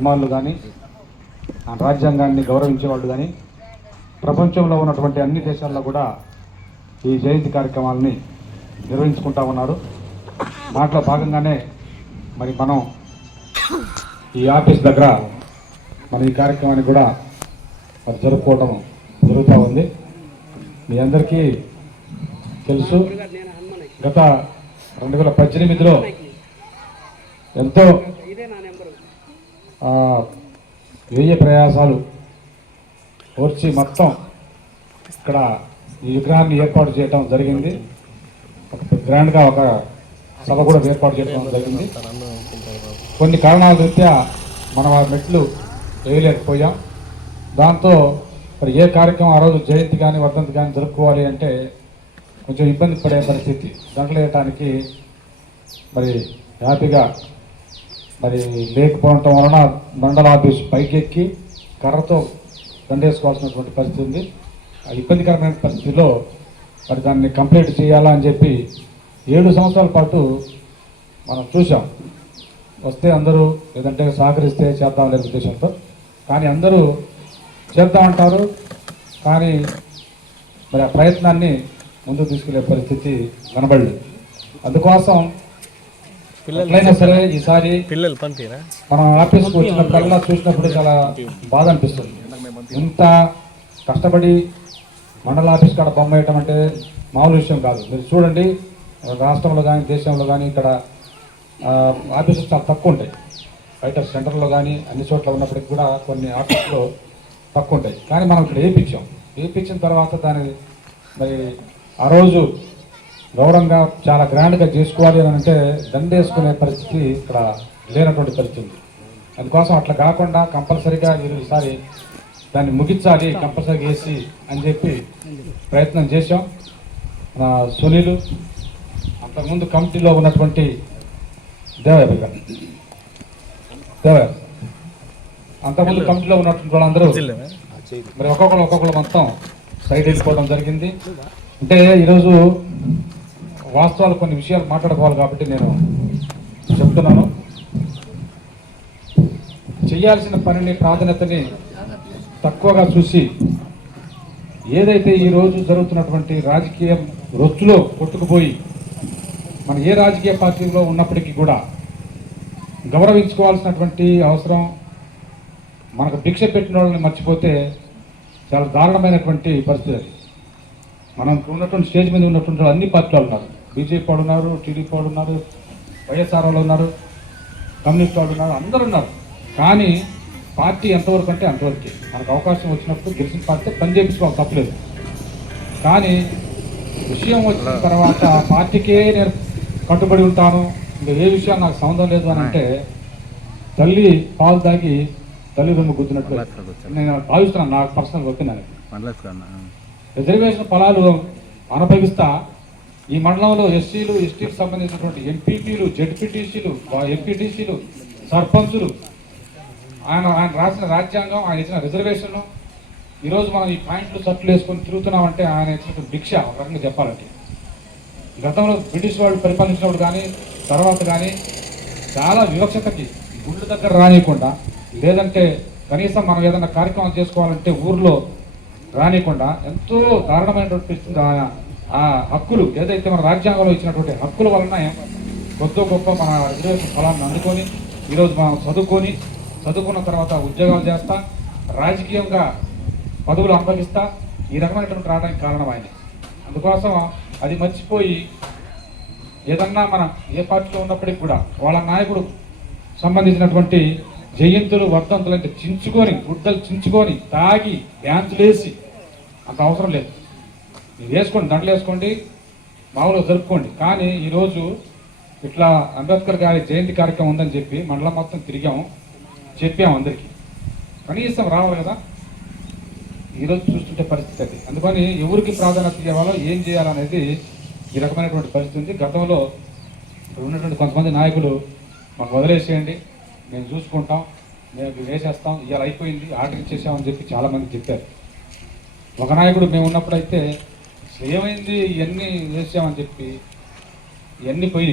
అభిమానులు కానీ రాజ్యాంగాన్ని గౌరవించే వాళ్ళు కానీ ప్రపంచంలో ఉన్నటువంటి అన్ని దేశాల్లో కూడా ఈ జయంతి కార్యక్రమాలని నిర్వహించుకుంటా ఉన్నారు. దాంట్లో భాగంగానే మరి మనం ఈ ఆఫీస్ దగ్గర మన ఈ కార్యక్రమాన్ని కూడా మరి జరుపుకోవడం జరుగుతూ ఉంది. మీ అందరికీ తెలుసు, గత 2018లో ఎంతో వ్యయ ప్రయాసాలు వచ్చి మొత్తం ఇక్కడ ఈ విగ్రహాన్ని ఏర్పాటు చేయడం జరిగింది. గ్రాండ్గా ఒక సభ కూడా ఏర్పాటు చేయడం జరిగింది. కొన్ని కారణాల రీత్యా మనం ఆ మెట్లు వేయలేకపోయాం. దాంతో మరి ఏ కార్యక్రమం ఆ రోజు జయంతి కానీ వర్ధంతి కానీ జరుపుకోవాలి అంటే కొంచెం ఇబ్బంది పడే పరిస్థితి. దండలు వేయటానికి మరి హ్యాపీగా మరి లేకపోవటం వలన మండల ఆఫీస్ పైకి ఎక్కి కర్రతో దండేసుకోవాల్సినటువంటి పరిస్థితి ఉంది. ఆ ఇబ్బందికరమైన పరిస్థితిలో మరి దాన్ని కంప్లీట్ చేయాలా అని చెప్పి 7 సంవత్సరాల పాటు మనం చూసాం. వస్తే అందరూ లేదంటే సహకరిస్తే చేద్దామనే ఉద్దేశంతో, కానీ అందరూ చేద్దామంటారు, కానీ మరి ఆ ప్రయత్నాన్ని ముందుకు తీసుకెళ్లే పరిస్థితి కనబడలేదు. అందుకోసం ఎట్లయినా సరే ఈసారి మనం ఆఫీస్కి వచ్చినప్పుడల్లా చూసినప్పుడు చాలా బాధ అనిపిస్తుంది. ఇంత కష్టపడి మండల ఆఫీస్ కాడ బొమ్మ వేయటం అంటే మామూలు విషయం కాదు. మీరు చూడండి, రాష్ట్రంలో కానీ దేశంలో కానీ ఇక్కడ ఆఫీసులు చాలా తక్కువ ఉంటాయి. బయట సెంటర్లో కానీ అన్ని చోట్ల ఉన్నప్పటికీ కూడా కొన్ని ఆఫీసులో తక్కువ ఉంటాయి. కానీ మనం ఇక్కడ వేయించిన తర్వాత దాన్ని మరి ఆ రోజు గౌరవంగా చాలా గ్రాండ్గా చేసుకోవాలి అని అంటే దండేసుకునే పరిస్థితి ఇక్కడ లేనటువంటి పరిస్థితి. అందుకోసం అట్లా కాకుండా కంపల్సరీగా ఈసారి దాన్ని ముగించాలి, కంపల్సరీగా వేసి అని చెప్పి ప్రయత్నం చేశాం. సునీలు, అంతకుముందు కమిటీలో ఉన్నటువంటి దేవయ్య అంతకుముందు కమిటీలో ఉన్నటువంటి వాళ్ళందరూ మరి ఒక్కొక్కరు మొత్తం సైడ్ వెళ్ళిపోవడం జరిగింది. అంటే ఈరోజు వాస్తవాలు కొన్ని విషయాలు మాట్లాడుకోవాలి కాబట్టి నేను చెప్తున్నాను. చేయాల్సిన పనిని ప్రాధాన్యతని తక్కువగా చూసి ఏదైతే ఈరోజు జరుగుతున్నటువంటి రాజకీయ రొచ్చులో కొట్టుకుపోయి మన ఏ రాజకీయ పార్టీలో ఉన్నప్పటికీ కూడా గౌరవించుకోవాల్సినటువంటి అవసరం, మనకు భిక్ష పెట్టిన వాళ్ళని మర్చిపోతే చాలా దారుణమైనటువంటి పరిస్థితి అది. మనం ఉన్నటువంటి స్టేజ్ మీద ఉన్నటువంటి అన్ని పార్టీలు ఉన్నారు. బీజేపీ వాళ్ళు ఉన్నారు, టీడీపీ వాళ్ళు ఉన్నారు, వైఎస్ఆర్ వాళ్ళు ఉన్నారు, కమ్యూనిస్ట్ వాళ్ళు ఉన్నారు, అందరూ ఉన్నారు. కానీ పార్టీ ఎంతవరకు అంటే అంతవరకే. మనకు అవకాశం వచ్చినప్పుడు గెలిచిన పార్టీ పని చేయించుకోవాలి, తప్పలేదు. కానీ విషయం వచ్చిన తర్వాత పార్టీకే నేను కట్టుబడి ఉంటాను, ఇంకా ఏ విషయం నాకు సంబంధం లేదు అని అంటే తల్లి పాలు తాగి తల్లి రొమ్ము గుద్దినట్లు నేను భావిస్తున్నాను. నాకు పర్సనల్ ఒపీనియన్. రిజర్వేషన్ ఫలాలు అనుభవిస్తా ఈ మండలంలో ఎస్సీలు, ఎస్టీలకు సంబంధించినటువంటి ఎంపీపీలు, జెడ్పీటీసీలు, ఎంపీటీసీలు, సర్పంచులు, ఆయన రాసిన రాజ్యాంగం, ఆయన ఇచ్చిన రిజర్వేషన్, ఈరోజు మనం ఈ పాయింట్లు సట్లు వేసుకొని తిరుగుతున్నామంటే ఆయన ఇచ్చిన భిక్ష ఒక రకంగా చెప్పాలంటే. గతంలో బ్రిటిష్ వాళ్ళు పరిపాలించినప్పుడు కానీ తర్వాత కానీ చాలా వివక్షతకి గుళ్ళు దగ్గర రానియకుండా, లేదంటే కనీసం మనం ఏదైనా కార్యక్రమం చేసుకోవాలంటే ఊర్లో రానియకుండా ఎంతో దారుణమైనటువంటి ఆ హక్కులు ఏదైతే మన రాజ్యాంగంలో ఇచ్చినటువంటి హక్కుల వలన కొద్ది గొప్ప మన రిజర్వేషన్ ఫలాన్ని అందుకొని ఈరోజు మనం చదువుకున్న తర్వాత ఉద్యోగాలు చేస్తా, రాజకీయంగా పదవులు అనుభవిస్తా ఈ రకమైనటువంటి రావడానికి కారణం ఆయన. అందుకోసం అది మర్చిపోయి ఏదన్నా మన ఏ పార్టీలో ఉన్నప్పటికీ కూడా వాళ్ళ నాయకుడు సంబంధించినటువంటి జయంతులు, వర్ధంతులు అంటే గుడ్డలు చించుకొని తాగి డ్యాన్సులు వేసి అంత అవసరం లేదు. మీరు వేసుకోండి, దండలు వేసుకోండి, మామూలుగా జరుపుకోండి. కానీ ఈరోజు ఇట్లా అంబేద్కర్ గారి జయంతి కార్యక్రమం ఉందని చెప్పి మండలం మొత్తం తిరిగాము, చెప్పాము అందరికీ. కనీసం రావాలి కదా, ఈరోజు చూస్తుంటే పరిస్థితి అది. అందుకని ఎవరికి ప్రాధాన్యత ఇవ్వాలో ఏం చేయాలనేది ఈ రకమైనటువంటి పరిస్థితి ఉంది. గతంలో ఉన్నటువంటి కొంతమంది నాయకులు మాకు వదిలేసేయండి, మేము చూసుకుంటాం, మేము వేసేస్తాం, ఇవాళ అయిపోయింది, ఆర్డర్ ఇచ్చేసామని చెప్పి చాలామంది చెప్పారు. ఒక నాయకుడు మేము ఉన్నప్పుడైతే ఏమైంది ఇవన్నీ వేసామని చెప్పి ఇవన్నీ పోయి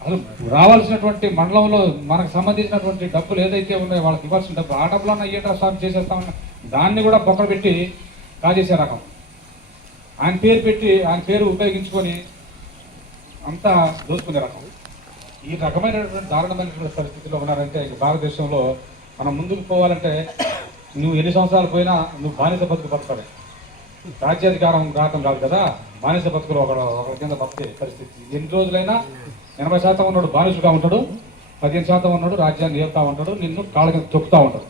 అసలు రావాల్సినటువంటి మండలంలో మనకు సంబంధించినటువంటి డబ్బులు ఏదైతే ఉన్నాయో వాళ్ళకి ఇవ్వాల్సిన డబ్బులు ఆ డబ్బులన్నా అయ్యేట సార్ చేసేస్తామన్న దాన్ని కూడా బొక్కలు పెట్టి కాజేసే రకం. ఆయన పేరు పెట్టి ఆయన పేరు ఉపయోగించుకొని అంతా దోచుకునే రకం. ఈ రకమైనటువంటి దారుణమైనటువంటి పరిస్థితిలో ఉన్నారంటే ఇక భారతదేశంలో మనం ముందుకు పోవాలంటే నువ్వు ఎన్ని సంవత్సరాలు పోయినా నువ్వు బానిస బతుకు బతకాలి. రాజ్యాధికారం రావటం కాదు కదా, బానిస బతుకులు ఒకరి కింద బతికే పరిస్థితి. ఎన్ని రోజులైనా 80% ఉన్నాడు బానిసుగా ఉంటాడు, 15% ఉన్నాడు రాజ్యాన్ని ఏపుతా ఉంటాడు, నిన్ను కాళ్ళ కింద తొక్కుతూ ఉంటాడు.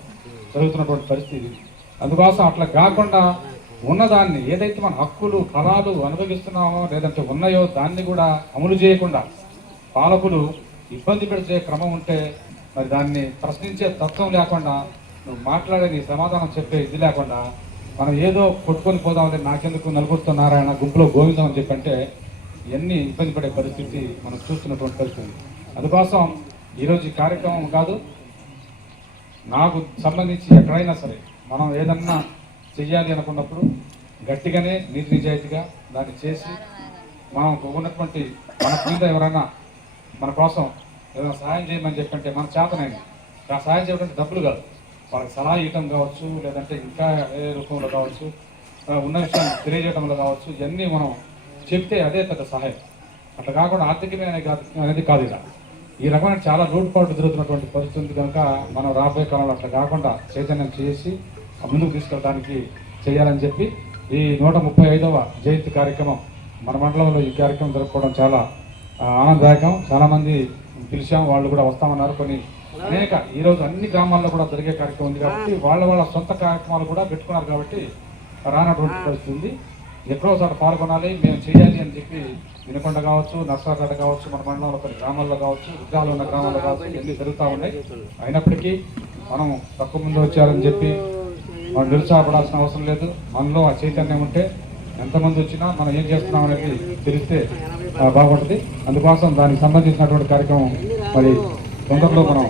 జరుగుతున్నటువంటి పరిస్థితి. అందుకోసం అట్లా కాకుండా ఉన్నదాన్ని ఏదైతే మన హక్కులు ఫలాలు అనుభవిస్తున్నామో లేదంటే ఉన్నాయో దాన్ని కూడా అమలు చేయకుండా పాలకులు ఇబ్బంది పెడితే క్రమం ఉంటే మరి దాన్ని ప్రశ్నించే తత్వం లేకుండా నువ్వు మాట్లాడే నీ సమాధానం చెప్పే ఇది లేకుండా మనం ఏదో కొట్టుకొని పోదామంటే నాకెందుకు నలుగురితో నారాయణ గుంపులో గోవిందం అని చెప్పంటే ఇవన్నీ ఇబ్బంది పడే పరిస్థితి మనం చూస్తున్నటువంటి పరిస్థితి. అందుకోసం ఈరోజు ఈ కార్యక్రమం కాదు, నాకు సంబంధించి ఎక్కడైనా సరే మనం ఏదన్నా చెయ్యాలి అనుకున్నప్పుడు గట్టిగానే నీతి నిజాయితీగా దాన్ని చేసి మనం ఉన్నటువంటి మన మీద ఎవరైనా మన కోసం ఏదైనా సహాయం చేయమని చెప్పంటే మన చేతనైంది ఆ సహాయం చేయడం డబ్బులు కాదు, వాళ్ళకి సలహా ఇవ్వటం కావచ్చు, లేదంటే ఇంకా ఏ రూపంలో కావచ్చు, ఉన్న విషయాన్ని తెలియజేయడంలో కావచ్చు, ఇవన్నీ మనం చెప్తే అదే పెద్ద సహాయం. అట్లా కాకుండా ఆర్థికమే అనేది కాదు. ఇలా ఈ రకమైన చాలా లోటుపాటు జరుగుతున్నటువంటి పరిస్థితి కనుక మనం రాబోయే కాలంలో అట్లా కాకుండా చైతన్యం చేసి ముందుకు తీసుకెళ్ళడానికి చేయాలని చెప్పి ఈ 135వ జయంతి కార్యక్రమం మన మండలంలో ఈ కార్యక్రమం జరుపుకోవడం చాలా ఆనందదాయకం. చాలామంది పిలిచాం, వాళ్ళు కూడా వస్తామన్నారు. కొన్ని అనేక ఈరోజు అన్ని గ్రామాల్లో కూడా జరిగే కార్యక్రమం ఉంది కాబట్టి వాళ్ళ సొంత కార్యక్రమాలు కూడా పెట్టుకున్నారు కాబట్టి రానటువంటి పరిస్థితి ఉంది. ఎక్కడో ఒకసారి పాల్గొనాలి, మేము చేయాలి అని చెప్పి వినకొండ కావచ్చు, నర్సాపేట కావచ్చు, మన మండలంలో కొన్ని గ్రామాల్లో కావచ్చు, విగ్రహాలు ఉన్న గ్రామాల్లో కావచ్చు, ఇవన్నీ జరుగుతూ ఉన్నాయి. అయినప్పటికీ మనం తక్కువ ముందు వచ్చారని చెప్పి మనం నిరుత్సాహపడాల్సిన అవసరం లేదు. మనలో ఆ చైతన్యం ఉంటే ఎంతమంది వచ్చినా మనం ఏం చేస్తున్నాం అనేది తెలిస్తే బాగుంటుంది. అందుకోసం దానికి సంబంధించినటువంటి కార్యక్రమం మరి తొందరలో మనం